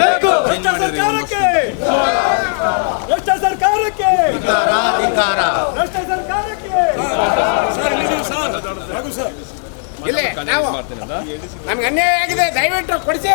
ಎಷ್ಟು ಭ್ರಷ್ಟ ಸರ್ಕಾರಕ್ಕೆ ಭ್ರಷ್ಟ ಸರ್ಕಾರಕ್ಕೆ ಇಲ್ಲಿ ನಾವು ನಮ್ಗೆ ಅನ್ಯಾಯ ಆಗಿದೆ ದಯವಿಟ್ಟು ಕೊಡಿಸಿ.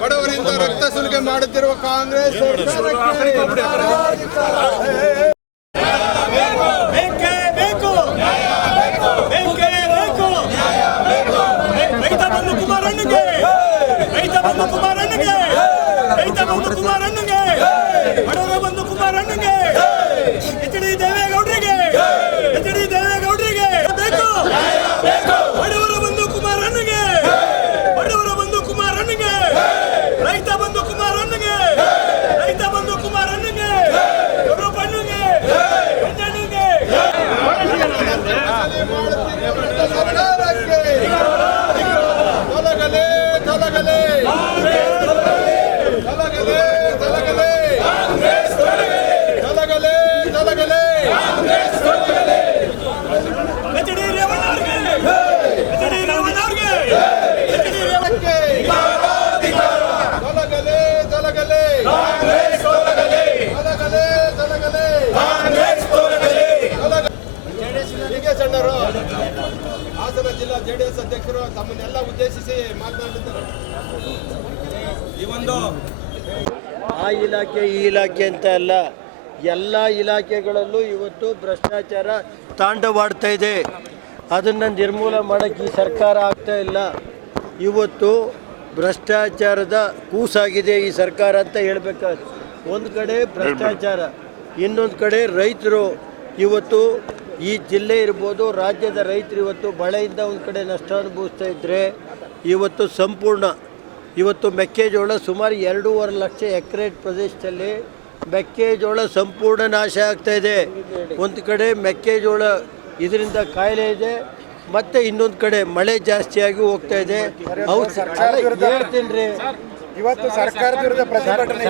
ಬಡವರಿಂದ ರಕ್ತ ಸುಲಿಗೆ ಮಾಡುತ್ತಿರುವ ಕಾಂಗ್ರೆಸ್ ಬೇಕೇ ಬೇಕು ಬೇಕೇ ಬೇಕು ರೈತ ಬಂಧು ಕುಮಾರಣ್ಣಗೆ ರೈತ ಬಂಧು ಕುಮಾರಣ್ಣಗೆ ರೈತ ಬಂಧು ಕುಮಾರಣ್ಣಗೆ ಬಡವರ ಬಂಧು ಕುಮಾರಣ್ಣಗೆ ಎಚ್ ಡಿ ದೇವೇಗೌಡರಿಗೆ ಎಚ್ ಡಿ ದೇವೇಗೌಡರಿಗೆ ಬೇಕು ಬಡವರ ಬಂಧು ಕುಮಾರಣ್ಣಗೆ ಬಡವರ ಬಂಧು ಕುಮಾರಣ್ಣಗೆ ರೈತ ಬಂಧು ಕುಮಾರಣ್ಣಗೆ ರೈತ ಬಂಧು ಕುಮಾರಣ್ಣಗೆ ಗೌರವಣ್ಣಗೆ ಗಂಜಣ್ಣಗೆ ತೊಲಗಲೇ ತೊಲಗಲೇ ತೊಲಗಲೇ ತೊಲಗಲೇ ತೊಲಗಲೇ ತೊಲಗಲೇ ಎಚ್ ಡಿ ರೇವಣ್ಣ ಅವ್ರಿಗೆ ಎಚ್ ಡಿ ರೇವಣ್ಣ ಅವ್ರಿಗೆ ಎಚ್ ಡಿ ರೇವಣ್ಣ ತೊಲಗಲೇ ತೊಲಗಲೇ ತೊಲಗಲೇ ತೊಲಗಲೇ ಜೆಡಿಎಸ್ ಅಣ್ಣರು ಹಾಸನ ಜಿಲ್ಲಾ ಜೆಡಿಎಸ್ ಅಧ್ಯಕ್ಷರು ತಮ್ಮನ್ನೆಲ್ಲ ಉದ್ದೇಶಿಸಿ ಮಾತನಾಡಿದ್ದಾರೆ ಈ ಒಂದು ಆ ಇಲಾಖೆ, ಈ ಇಲಾಖೆ ಅಂತ ಅಲ್ಲ, ಎಲ್ಲ ಇಲಾಖೆಗಳಲ್ಲೂ ಇವತ್ತು ಭ್ರಷ್ಟಾಚಾರ ತಾಂಡವಾಡ್ತಾ ಇದೆ. ಅದನ್ನು ನಿರ್ಮೂಲ ಮಾಡೋಕ್ಕೆ ಈ ಸರ್ಕಾರ ಆಗ್ತಾ ಇಲ್ಲ. ಇವತ್ತು ಭ್ರಷ್ಟಾಚಾರದ ಕೂಸಾಗಿದೆ ಈ ಸರ್ಕಾರ ಅಂತ ಹೇಳ್ಬೇಕಾದ್ರೆ. ಒಂದು ಕಡೆ ಭ್ರಷ್ಟಾಚಾರ, ಇನ್ನೊಂದು ಕಡೆ ರೈತರು ಇವತ್ತು ಈ ಜಿಲ್ಲೆ ಇರ್ಬೋದು, ರಾಜ್ಯದ ರೈತರು ಇವತ್ತು ಮಳೆಯಿಂದ ಒಂದು ಕಡೆ ನಷ್ಟ ಅನುಭವಿಸ್ತಾ ಇದ್ದರೆ ಇವತ್ತು ಸಂಪೂರ್ಣ ಇವತ್ತು ಮೆಕ್ಕೆಜೋಳ ಸುಮಾರು ಎರಡೂವರೆ ಲಕ್ಷ ಎಕರೆ ಪ್ರದೇಶದಲ್ಲಿ ಮೆಕ್ಕೆಜೋಳ ಸಂಪೂರ್ಣ ನಾಶ ಆಗ್ತಾ ಇದೆ. ಒಂದು ಕಡೆ ಮೆಕ್ಕೆಜೋಳ ಇದರಿಂದ ಕಾಯಿಲೆ ಇದೆ ಮತ್ತೆ ಇನ್ನೊಂದು ಕಡೆ ಮಳೆ ಜಾಸ್ತಿಯಾಗಿ ಹೋಗ್ತಾ ಇದೆ. ಹೇಳ್ತೀನಿ ರೀ. ಇವತ್ತು ಸರ್ಕಾರದ ವಿರುದ್ಧ ಪ್ರತಿಭಟನೆ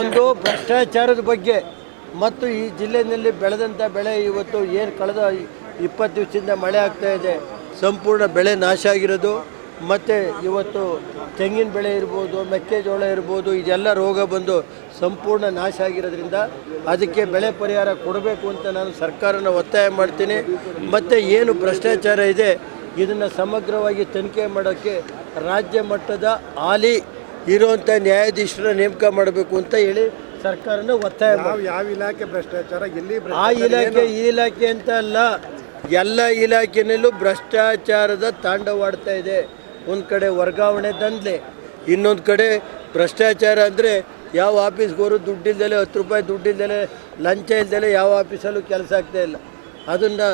ಒಂದು ಭ್ರಷ್ಟಾಚಾರದ ಬಗ್ಗೆ ಮತ್ತು ಈ ಜಿಲ್ಲೆಯಲ್ಲಿ ಬೆಳೆದಂಥ ಬೆಳೆ ಇವತ್ತು ಏನು ಕಳೆದ ಇಪ್ಪತ್ತು ದಿವಸದಿಂದ ಮಳೆ ಆಗ್ತಾ ಇದೆ. ಸಂಪೂರ್ಣ ಬೆಳೆ ನಾಶ ಆಗಿರೋದು. ಮತ್ತು ಇವತ್ತು ತೆಂಗಿನ ಬೆಳೆ ಇರ್ಬೋದು ಮೆಕ್ಕೆಜೋಳ ಇರ್ಬೋದು ಇದೆಲ್ಲ ರೋಗ ಬಂದು ಸಂಪೂರ್ಣ ನಾಶ ಆಗಿರೋದ್ರಿಂದ ಅದಕ್ಕೆ ಬೆಳೆ ಪರಿಹಾರ ಕೊಡಬೇಕು ಅಂತ ನಾನು ಸರ್ಕಾರನ ಒತ್ತಾಯ ಮಾಡ್ತೀನಿ. ಮತ್ತು ಏನು ಭ್ರಷ್ಟಾಚಾರ ಇದೆ ಇದನ್ನು ಸಮಗ್ರವಾಗಿ ತನಿಖೆ ಮಾಡೋಕ್ಕೆ ರಾಜ್ಯ ಮಟ್ಟದ ಹಾಲಿ ಇರುವಂಥ ನ್ಯಾಯಾಧೀಶರ ನೇಮಕ ಮಾಡಬೇಕು ಅಂತ ಹೇಳಿ ಸರ್ಕಾರನ ಒತ್ತಾಯ ಯಾವ ಇಲಾಖೆ ಭ್ರಷ್ಟಾಚಾರ? ಎಲ್ಲಿ ಆ ಇಲಾಖೆ ಈ ಇಲಾಖೆ ಅಂತ ಅಲ್ಲ ಎಲ್ಲ ಇಲಾಖೆಯಲ್ಲೂ ಭ್ರಷ್ಟಾಚಾರದ ತಾಂಡವಾಡ್ತಾ ಇದೆ. ಒಂದು ಕಡೆ ವರ್ಗಾವಣೆ ದಂಧೆ, ಇನ್ನೊಂದು ಕಡೆ ಭ್ರಷ್ಟಾಚಾರ ಅಂದರೆ ಯಾವ ಆಫೀಸ್ಗೆ ಹೋದ್ರು ದುಡ್ಡಿಲ್ದಲೆ ಹತ್ತು ರೂಪಾಯಿ ದುಡ್ಡಿಲ್ದಲೆ ಲಂಚ ಇಲ್ದಲೆ ಯಾವ ಆಫೀಸಲ್ಲೂ ಕೆಲಸ ಆಗ್ತಾ ಇಲ್ಲ. ಅದನ್ನು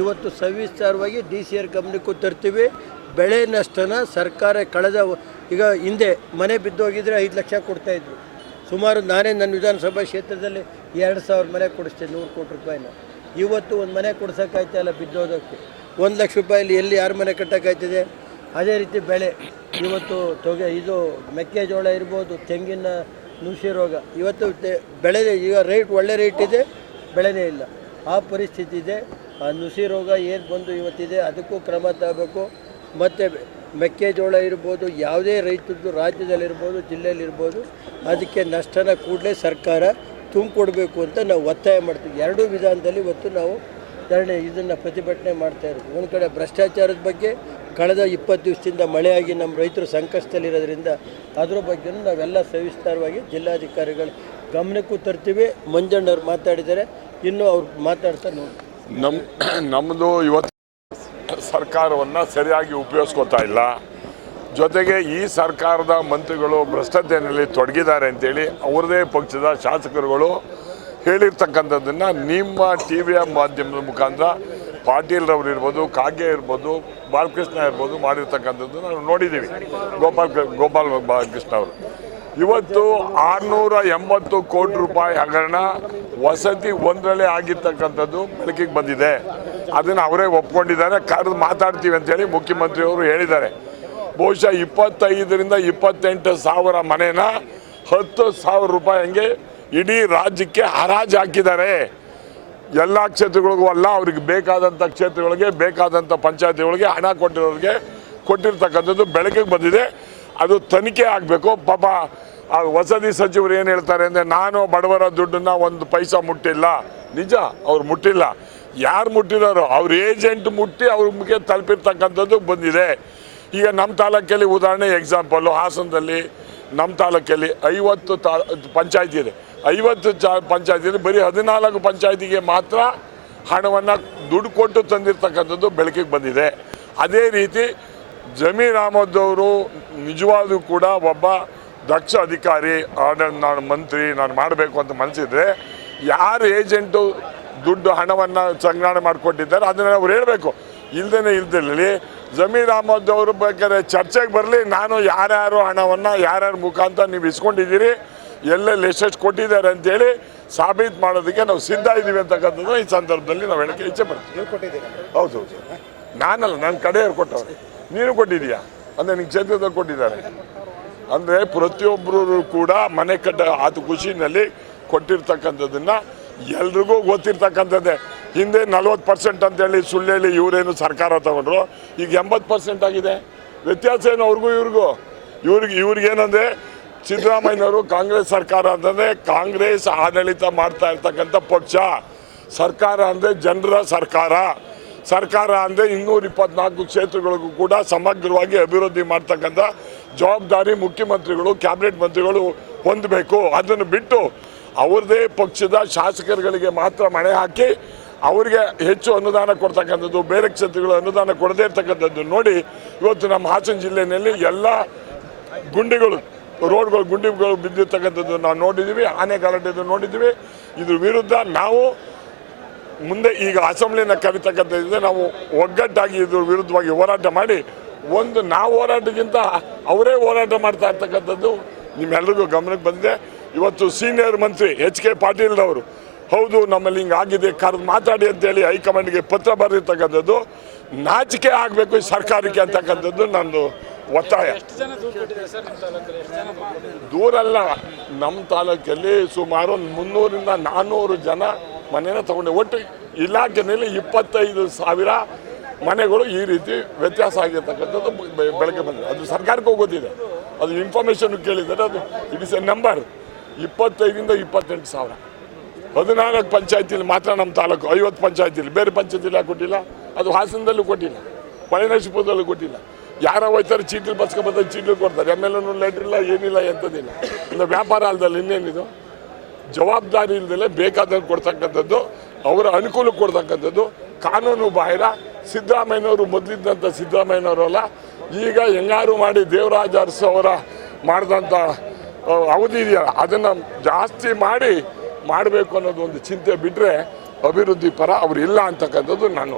ಇವತ್ತು ಸವಿಸ್ತಾರವಾಗಿ ಡಿ ಸಿ ಆರ್ ಗಮನಕ್ಕೂ ತರ್ತೀವಿ. ಬೆಳೆ ನಷ್ಟನ ಸರ್ಕಾರ ಕಳೆದ ಈಗ ಹಿಂದೆ ಮನೆ ಬಿದ್ದೋಗಿದ್ರೆ ಐದು ಲಕ್ಷ ಕೊಡ್ತಾಯಿದ್ರು ಸುಮಾರು ನಾನೇ ನನ್ನ ವಿಧಾನಸಭಾ ಕ್ಷೇತ್ರದಲ್ಲಿ ಎರಡು ಸಾವಿರ ಮನೆ ಕೊಡಿಸ್ತೇನೆ, ನೂರು ಕೋಟಿ ರೂಪಾಯಿನ. ಇವತ್ತು ಒಂದು ಮನೆ ಕೊಡ್ಸೋಕ್ಕಾಯ್ತಾ ಇಲ್ಲ ಬಿದ್ದೋದಕ್ಕೆ. ಒಂದು ಲಕ್ಷ ರೂಪಾಯಲ್ಲಿ ಎಲ್ಲಿ ಯಾರು ಮನೆ ಕಟ್ಟೋಕ್ಕಾಯ್ತದೆ? ಅದೇ ರೀತಿ ಬೆಳೆ. ಇವತ್ತು ತೊಗೆ ಇದು ಮೆಕ್ಕೆಜೋಳ ಇರ್ಬೋದು, ತೆಂಗಿನ ನುಸಿ ರೋಗ. ಇವತ್ತು ತೆ- ಬೆಳೆ ಈಗ ರೇಟ್ ಒಳ್ಳೆ ರೇಟ್ ಇದೆ, ಬೆಳೆದೇ ಇಲ್ಲ. ಆ ಪರಿಸ್ಥಿತಿ ಇದೆ. ಆ ನುಸಿ ರೋಗ ಏನು ಬಂದು ಇವತ್ತಿದೆ, ಅದಕ್ಕೂ ಕ್ರಮ ತಗೋಬೇಕು. ಮತ್ತು ಮೆಕ್ಕೆಜೋಳ ಇರ್ಬೋದು, ಯಾವುದೇ ರೈತದ್ದು ರಾಜ್ಯದಲ್ಲಿರ್ಬೋದು, ಜಿಲ್ಲೆಯಲ್ಲಿರ್ಬೋದು, ಅದಕ್ಕೆ ನಷ್ಟನ ಕೂಡಲೇ ಸರ್ಕಾರ ತುಂಬಿಕೊಡ್ಬೇಕು ಅಂತ ನಾವು ಒತ್ತಾಯ ಮಾಡ್ತೀವಿ. ಎರಡೂ ವಿಧಾನದಲ್ಲಿ ಇವತ್ತು ನಾವು ಧರಣಿ ಇದನ್ನು ಪ್ರತಿಭಟನೆ ಮಾಡ್ತಾ ಇರೋದು. ಒಂದು ಕಡೆ ಭ್ರಷ್ಟಾಚಾರದ ಬಗ್ಗೆ ಕಳೆದ ಇಪ್ಪತ್ತು ದಿವಸದಿಂದ ಮಳೆಯಾಗಿ ನಮ್ಮ ರೈತರು ಸಂಕಷ್ಟದಲ್ಲಿರೋದ್ರಿಂದ ಅದರ ಬಗ್ಗೆನೂ ನಾವೆಲ್ಲ ಸವಿಸ್ತಾರವಾಗಿ ಜಿಲ್ಲಾಧಿಕಾರಿಗಳು ಗಮನಕ್ಕೂ ತರ್ತೀವಿ. ಮಂಜಣ್ಣವ್ರು ಮಾತಾಡಿದ್ದಾರೆ. ಇನ್ನೂ ಅವ್ರು ಮಾತಾಡ್ತಾ ನೋಡಿ. ನಮ್ಮ ನಮ್ಮದು ಇವತ್ತು ಸರ್ಕಾರವನ್ನು ಸರಿಯಾಗಿ ಉಪಯೋಗಿಸ್ಕೊತಾ ಇಲ್ಲ. ಜೊತೆಗೆ ಈ ಸರ್ಕಾರದ ಮಂತ್ರಿಗಳು ಭ್ರಷ್ಟತೆಯಲ್ಲಿ ತೊಡಗಿದ್ದಾರೆ ಅಂತೇಳಿ ಅವರದೇ ಪಕ್ಷದ ಶಾಸಕರುಗಳು ಹೇಳಿರ್ತಕ್ಕಂಥದ್ದನ್ನು ನಿಮ್ಮ ಟಿ ವಿಯ ಮಾಧ್ಯಮದ ಮುಖಾಂತರ ಪಾಟೀಲ್ರವ್ರು ಇರ್ಬೋದು, ಕಾಗೆ ಇರ್ಬೋದು, ಬಾಲಕೃಷ್ಣ ಇರ್ಬೋದು ಮಾಡಿರ್ತಕ್ಕಂಥದ್ದು ನಾವು ನೋಡಿದ್ದೀವಿ. ಗೋಪಾಲ್ ಗೋಪಾಲ್ ಬಾಲಕೃಷ್ಣ ಅವರು. ಇವತ್ತು ಆರುನೂರ ಎಂಬತ್ತು ಕೋಟಿ ರೂಪಾಯಿ ಹಗರಣ ವಸತಿ ಒಂದರಲ್ಲೇ ಆಗಿರ್ತಕ್ಕಂಥದ್ದು ಬೆಳಕಿಗೆ ಬಂದಿದೆ. ಅದನ್ನು ಅವರೇ ಒಪ್ಕೊಂಡಿದ್ದಾರೆ, ಕರೆದು ಮಾತಾಡ್ತೀವಿ ಅಂತೇಳಿ ಮುಖ್ಯಮಂತ್ರಿಯವರು ಹೇಳಿದ್ದಾರೆ. ಬಹುಶಃ ಇಪ್ಪತ್ತೈದರಿಂದ ಇಪ್ಪತ್ತೆಂಟು ಸಾವಿರ ಮನೆನ ಹತ್ತು ಸಾವಿರ ರೂಪಾಯಿ ಹಂಗೆ ಇಡೀ ರಾಜ್ಯಕ್ಕೆ ಹರಾಜು ಹಾಕಿದ್ದಾರೆ. ಎಲ್ಲ ಕ್ಷೇತ್ರಗಳಿಗೂ ಅಲ್ಲ, ಅವ್ರಿಗೆ ಬೇಕಾದಂಥ ಕ್ಷೇತ್ರಗಳಿಗೆ ಬೇಕಾದಂಥ ಪಂಚಾಯತಿಗಳಿಗೆ ಹಣ ಕೊಟ್ಟಿರೋರಿಗೆ ಕೊಟ್ಟಿರ್ತಕ್ಕಂಥದ್ದು ಬೆಳಕಿಗೆ ಬಂದಿದೆ. ಅದು ತನಿಖೆ ಆಗಬೇಕು. ಪಾಪ, ಆ ವಸತಿ ಸಚಿವರು ಏನು ಹೇಳ್ತಾರೆ ಅಂದರೆ, ನಾನು ಬಡವರ ದುಡ್ಡನ್ನ ಒಂದು ಪೈಸಾ ಮುಟ್ಟಿಲ್ಲ. ನಿಜ, ಅವ್ರು ಮುಟ್ಟಿಲ್ಲ. ಯಾರು ಮುಟ್ಟಿದಾರೋ, ಅವ್ರ ಏಜೆಂಟ್ ಮುಟ್ಟಿ ಅವ್ರಿಗೆ ತಲುಪಿರ್ತಕ್ಕಂಥದ್ದು ಬಂದಿದೆ. ಈಗ ನಮ್ಮ ತಾಲೂಕಲ್ಲಿ ಉದಾಹರಣೆ ಎಕ್ಸಾಂಪಲ್ಲು ಹಾಸನದಲ್ಲಿ ನಮ್ಮ ತಾಲೂಕಲ್ಲಿ ಐವತ್ತು ತಾ, ಪಂಚಾಯತಿ ಇದೆ. ಐವತ್ತು ಚ ಪಂಚಾಯತಿ ಬರೀ ಹದಿನಾಲ್ಕು ಪಂಚಾಯತಿಗೆ ಮಾತ್ರ ಹಣವನ್ನು ದುಡ್ಡು ಕೊಟ್ಟು ತಂದಿರ್ತಕ್ಕಂಥದ್ದು ಬೆಳಕಿಗೆ ಬಂದಿದೆ. ಅದೇ ರೀತಿ ಜಮೀರ್ ಅಹಮದ್ ಅವರು ನಿಜವಾಗ್ಲೂ ಕೂಡ ಒಬ್ಬ ದಕ್ಷ ಅಧಿಕಾರಿ ನಾನು ಮಂತ್ರಿ, ನಾನು ಮಾಡಬೇಕು ಅಂತ ಮನಸ್ಸಿದ್ರೆ ಯಾರು ಏಜೆಂಟು ದುಡ್ಡು ಹಣವನ್ನು ಸಂಗ್ರಹಣೆ ಮಾಡಿಕೊಟ್ಟಿದ್ದಾರೆ ಅದನ್ನು ಅವ್ರು ಹೇಳಬೇಕು. ಇಲ್ದೇ ಇಲ್ದಿರಲಿ. ಜಮೀರ್ ಅಹಮದ್ ಅವರು ಬೇಕಾದ್ರೆ ಚರ್ಚೆಗೆ ಬರಲಿ, ನಾನು ಯಾರ್ಯಾರು ಹಣವನ್ನು ಯಾರ್ಯಾರ ಮುಖಾಂತರ ನೀವು ಇಸ್ಕೊಂಡಿದ್ದೀರಿ ಎಲ್ಲೆಲ್ಲಿ ಎಷ್ಟೆಷ್ಟು ಕೊಟ್ಟಿದ್ದಾರೆ ಅಂತೇಳಿ ಸಾಬೀತು ಮಾಡೋದಕ್ಕೆ ನಾವು ಸಿದ್ಧ ಇದ್ದೀವಿ ಅಂತಕ್ಕಂಥದ್ದು ಈ ಸಂದರ್ಭದಲ್ಲಿ ನಾವು ಹೇಳಕ್ಕೆ ಇಚ್ಛೆ ಪಡ್ತೀವಿ. ಹೌದು ಹೌದು. ನಾನಲ್ಲ ನನ್ನ ಕಡೆಯವ್ರು ಕೊಟ್ಟವ್ರು. ನೀನು ಕೊಟ್ಟಿದೀಯಾ ಅಂದರೆ ನಿಮ್ಗೆ ಕ್ಷೇತ್ರದಲ್ಲಿ ಕೊಟ್ಟಿದ್ದಾರೆ. ಅಂದರೆ ಪ್ರತಿಯೊಬ್ಬರು ಕೂಡ ಮನೆ ಕಟ್ಟ ಅದು ಖುಷಿನಲ್ಲಿ ಕೊಟ್ಟಿರ್ತಕ್ಕಂಥದ್ದನ್ನು ಎಲ್ರಿಗೂ ಗೊತ್ತಿರ್ತಕ್ಕಂಥದ್ದೇ. ಹಿಂದೆ ನಲ್ವತ್ತು ಪರ್ಸೆಂಟ್ ಅಂತೇಳಿ ಸುಳ್ಳು ಹೇಳಿ ಇವರೇನು ಸರ್ಕಾರ ತಗೊಂಡ್ರು ಈಗ ಎಂಬತ್ತು ಪರ್ಸೆಂಟ್ ಆಗಿದೆ. ವ್ಯತ್ಯಾಸ ಏನು ಅವ್ರಿಗೂ ಇವ್ರಿಗೂ? ಇವ್ರಿಗೆ ಇವ್ರಿಗೇನಂದರೆ ಸಿದ್ದರಾಮಯ್ಯನವರು ಕಾಂಗ್ರೆಸ್ ಸರ್ಕಾರ ಅಂತಂದರೆ ಕಾಂಗ್ರೆಸ್ ಆಡಳಿತ ಮಾಡ್ತಾ ಇರ್ತಕ್ಕಂಥ ಪಕ್ಷ. ಸರ್ಕಾರ ಅಂದರೆ ಜನರ ಸರ್ಕಾರ. ಸರ್ಕಾರ ಅಂದರೆ ಇನ್ನೂರ ಇಪ್ಪತ್ನಾಲ್ಕು ಕ್ಷೇತ್ರಗಳಿಗೂ ಕೂಡ ಸಮಗ್ರವಾಗಿ ಅಭಿವೃದ್ಧಿ ಮಾಡ್ತಕ್ಕಂಥ ಜವಾಬ್ದಾರಿ ಮುಖ್ಯಮಂತ್ರಿಗಳು, ಕ್ಯಾಬಿನೆಟ್ ಮಂತ್ರಿಗಳು ಹೊಂದಬೇಕು. ಅದನ್ನು ಬಿಟ್ಟು ಅವ್ರದೇ ಪಕ್ಷದ ಶಾಸಕರುಗಳಿಗೆ ಮಾತ್ರ ಮಣೆ ಹಾಕಿ ಅವರಿಗೆ ಹೆಚ್ಚು ಅನುದಾನ ಕೊಡ್ತಕ್ಕಂಥದ್ದು, ಬೇರೆ ಕ್ಷೇತ್ರಗಳು ಅನುದಾನ ಕೊಡದೇ ಇರ್ತಕ್ಕಂಥದ್ದು ನೋಡಿ ಇವತ್ತು ನಮ್ಮ ಹಾಸನ ಜಿಲ್ಲೆಯಲ್ಲಿ ಎಲ್ಲ ಗುಂಡಿಗಳು ರೋಡ್ಗಳು, ಗುಂಡಿಗಳು ಬಿದ್ದಿರ್ತಕ್ಕಂಥದ್ದು ನಾವು ನೋಡಿದ್ದೀವಿ, ಆನೆ ಗಲಾಟೆದು ನೋಡಿದ್ದೀವಿ. ಇದ್ರ ವಿರುದ್ಧ ನಾವು ಮುಂದೆ ಈಗ ಅಸೆಂಬ್ಲಿನ ಕರಿತಕ್ಕಂಥದ್ರಿಂದ ನಾವು ಒಗ್ಗಟ್ಟಾಗಿ ಇದ್ರ ವಿರುದ್ಧವಾಗಿ ಹೋರಾಟ ಮಾಡಿ, ಒಂದು ನಾವು ಹೋರಾಟಕ್ಕಿಂತ ಅವರೇ ಹೋರಾಟ ಮಾಡ್ತಾ ಇರ್ತಕ್ಕಂಥದ್ದು ನಿಮ್ಮೆಲ್ರಿಗೂ ಗಮನಕ್ಕೆ ಬಂದಿದೆ. ಇವತ್ತು ಸೀನಿಯರ್ ಮಂತ್ರಿ ಎಚ್ ಕೆ ಪಾಟೀಲ್ ಅವರು ಹೌದು, ನಮ್ಮಲ್ಲಿ ಹಿಂಗೆ ಆಗಿದೆ, ಕರೆದು ಮಾತಾಡಿ ಅಂತೇಳಿ ಹೈಕಮಾಂಡ್ಗೆ ಪತ್ರ ಬರೆದಿರ್ತಕ್ಕಂಥದ್ದು. ನಾಚಿಕೆ ಆಗಬೇಕು ಸರ್ಕಾರಕ್ಕೆ ಅಂತಕ್ಕಂಥದ್ದು ನಂದು ಒತ್ತಾಯ. ದೂರ ಅಲ್ಲ ನಮ್ಮ ತಾಲೂಕಲ್ಲಿ? ಸುಮಾರು ಮುನ್ನೂರಿಂದ ನಾನ್ನೂರು ಜನ ಮನೆನ ತಗೊಂಡೆ. ಒಟ್ಟು ಇಲಾಖೆಯಲ್ಲಿ ಇಪ್ಪತ್ತೈದು ಸಾವಿರ ಮನೆಗಳು ಈ ರೀತಿ ವ್ಯತ್ಯಾಸ ಆಗಿರ್ತಕ್ಕಂಥದ್ದು ಬೆಳಗ್ಗೆ ಬಂದಿದೆ. ಅದು ಸರ್ಕಾರಕ್ಕೆ ಹೋಗೋದಿದೆ. ಅದು ಇನ್ಫಾರ್ಮೇಷನ್ ಕೇಳಿದರೆ ಅದು ಇಟ್ ಇಸ್ ಎ ನಂಬರ್ ಇಪ್ಪತ್ತೈದರಿಂದ ಇಪ್ಪತ್ತೆಂಟು ಸಾವಿರ. ಹದಿನಾಲ್ಕು ಪಂಚಾಯತಿಲಿ ಮಾತ್ರ ನಮ್ಮ ತಾಲೂಕು. ಐವತ್ತು ಪಂಚಾಯತಿಲಿ ಬೇರೆ ಪಂಚಾಯತಿಲಿ ಕೊಟ್ಟಿಲ್ಲ? ಅದು ಹಾಸನದಲ್ಲೂ ಕೊಟ್ಟಿಲ್ಲ. ಮಳೆನಶಿಪುರದಲ್ಲೂ ಕೊಟ್ಟಿಲ್ಲ. ಯಾರ ಹೋಯ್ತಾರೆ ಚೀಟಿ ಬಸ್ಕೊಬರ್ತಾರೆ ಚೀಟಿ ಕೊಡ್ತಾರೆ. ಎಂ ಎಲ್ ಲೆಟ್ರ್ ಇಲ್ಲ, ಏನಿಲ್ಲ ಎಂಥದ್ದಿಲ್ಲ. ಇನ್ನು ವ್ಯಾಪಾರ ಅಲ್ದಲ್ಲಿ ಇನ್ನೇನಿದು? ಜವಾಬ್ದಾರಿ ಇಲ್ದಲೇ ಬೇಕಾದಂಗೆ ಕೊಡ್ತಕ್ಕಂಥದ್ದು, ಅವರ ಅನುಕೂಲ ಕೊಡ್ತಕ್ಕಂಥದ್ದು, ಕಾನೂನು ಬಾಹಿರ. ಸಿದ್ದರಾಮಯ್ಯನವರು ಮೊದಲಿದ್ದಂಥ ಸಿದ್ದರಾಮಯ್ಯನವರಲ್ಲ ಈಗ ಹೆಂಗಾರು ಮಾಡಿ ದೇವರಾಜ ಅರಸು ಅವರ ಮಾಡಿದಂಥ ಅವಧಿ ಇದೆಯಲ್ಲ, ಅದನ್ನು ಜಾಸ್ತಿ ಮಾಡಿ ಮಾಡಬೇಕು ಅನ್ನೋದು ಒಂದು ಚಿಂತೆ ಬಿಟ್ಟರೆ ಅಭಿವೃದ್ಧಿ ಪರ ಅವರು ಇಲ್ಲ ಅಂತಕ್ಕಂಥದ್ದು ನಾನು